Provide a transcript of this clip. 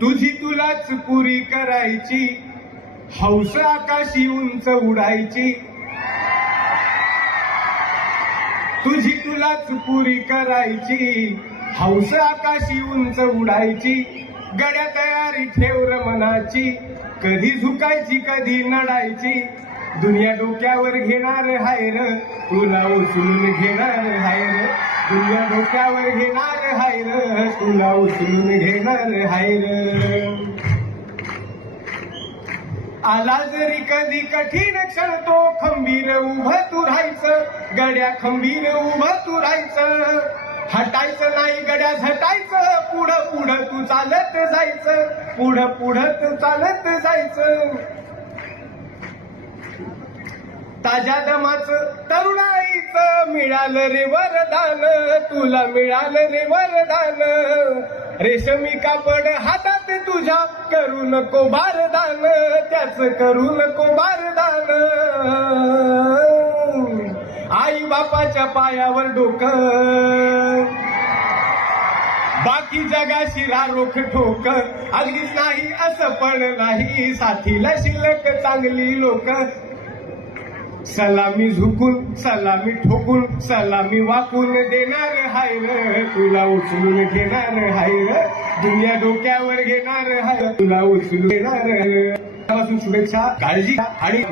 तुझी तुलाच पुरी करायची, हौस आकाशी उंच उडायची. तुझी तुलाच पुरी करायची, हौस आकाशी उंच उडायची. गड्या तयारी ठेव र मनाची, कधी झुकायची कधी नडायची. दुनिया डोक्यावर घेणार हाय र, तुला उचलून घेणार हाय र. दुनिया डोक्यावर घेणार हाय र, तुला उचलून घेणार हाय र. आला जरी कधी कठीण क्षण तो खंबीर उभं तू राहायचं. गड्या खंबीर उभं तू राहायचं. हटायचं नाही गड्या झटायचं. पुढं पुढं तू चालत जायचं. पुढं पुढं तू चालत जायचं. ताज्या दमाचं तरुणाईचं मिळालं रे वरदान. तुला मिळालं रे वरदान. रेशमी कापड हातात तुझ्या करू नको बारदान. त्याच करू नको बारदान. आई बापाच्या पायावर डोकं, बाकी जगाशी रारोख ठोक. अगदीच नाही असं पण नाही, साथीला शिल्लक चांगली लोक. सलामी झुकून सलामी ठोकून सलामी वाकून देणार हाय र, तुला उचलून घेणार हाय र. दुनिया डोक्यावर घेणार हाय, तुला उचलून घेणार. शुभेच्छा, काळजी आणि